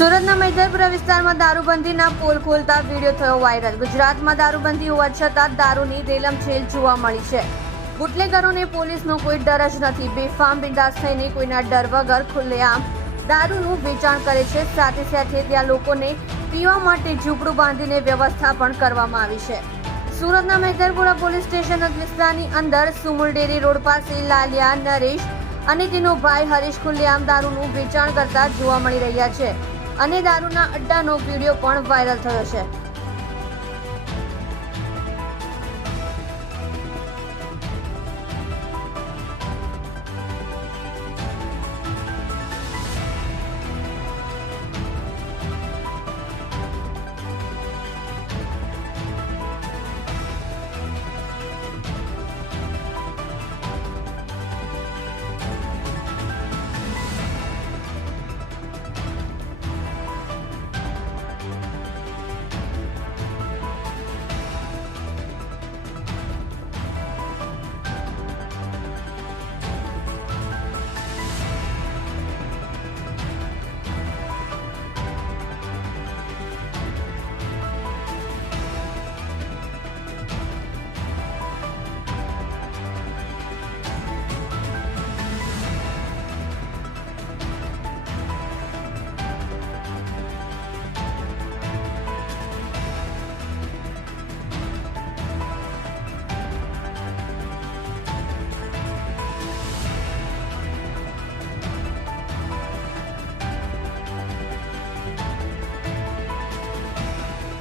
સુરતના મેઘરપુરા વિસ્તારમાં દારૂબંધીના પોલ ખોલતા વિડીયો થયો વાયરલ। ગુજરાતમાં દારૂબંધી હોવા છતાં દારૂની રેલમછેલ જોવા મળી છે। બુટલેગરોને પોલીસનો કોઈ ડર જ નથી। બેફામ બિંદાસ થઈને કોઈના ડર વગર ખુલ્લેઆમ દારૂનું વેચાણ કરે છે। સાથે સાથે ત્યાં લોકોને પીવા માટે ઝૂંપડું બાંધીને વ્યવસ્થા પણ કરવામાં આવી છે। સુરતના મેઘરપુરા પોલીસ સ્ટેશન વિસ્તારની અંદર સુમુલ ડેરી રોડ પાસે લાલિયા નરેશ અને તેનો ભાઈ હરીશ ખુલ્લેઆમ દારૂનું વેચાણ કરતા જોવા મળી રહ્યા છે અને દારૂના અડ્ડાનો વિડીયો પણ વાયરલ થયો છે।